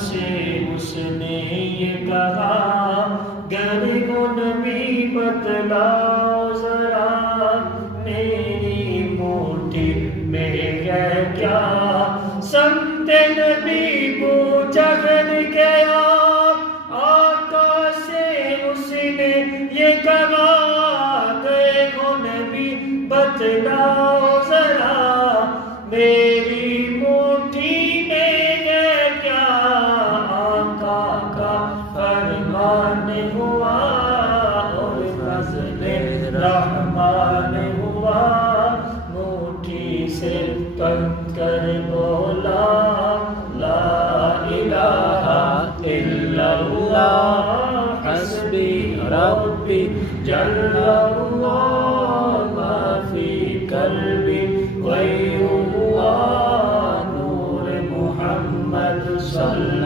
سے اس نے یہ کہا گر وہ نبی بتلاؤ ذرا میری مٹھی میں ہے کیا سمت نبی پوچھا کر گیا آقا سے اس نے یہ کہا دیکھو نبی بتلاؤ ذرا میری مٹھی میں ہے کیا آقا کا فرمان ہوا اور فضل رحمان ہوا مٹھی سے کر بولا لا الہ الا اللہ حسبی ربی جل اللہ ما فی قلبی غیر اللہ نور محمد صلی